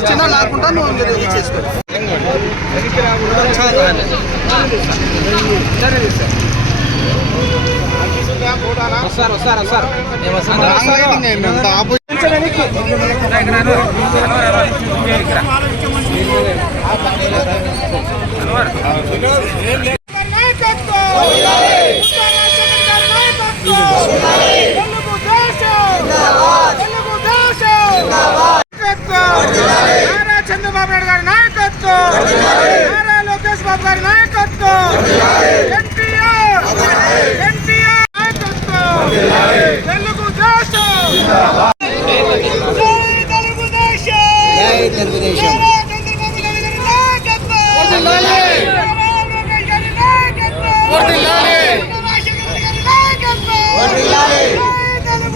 చిన్న లేకుండా నువ్వు మీరు ఇది చేసుకో వస్తారు వస్తారు వస్తారు చంద్రబాబు నాయుడు గారి నాయకత్వం నారా లోకేష్ బాబు గారి నాయకత్వం ఎన్టీఆర్ ఎన్టీఆర్ నాయకత్వం తెలుగు దేశం జై తెలుగుదేశం!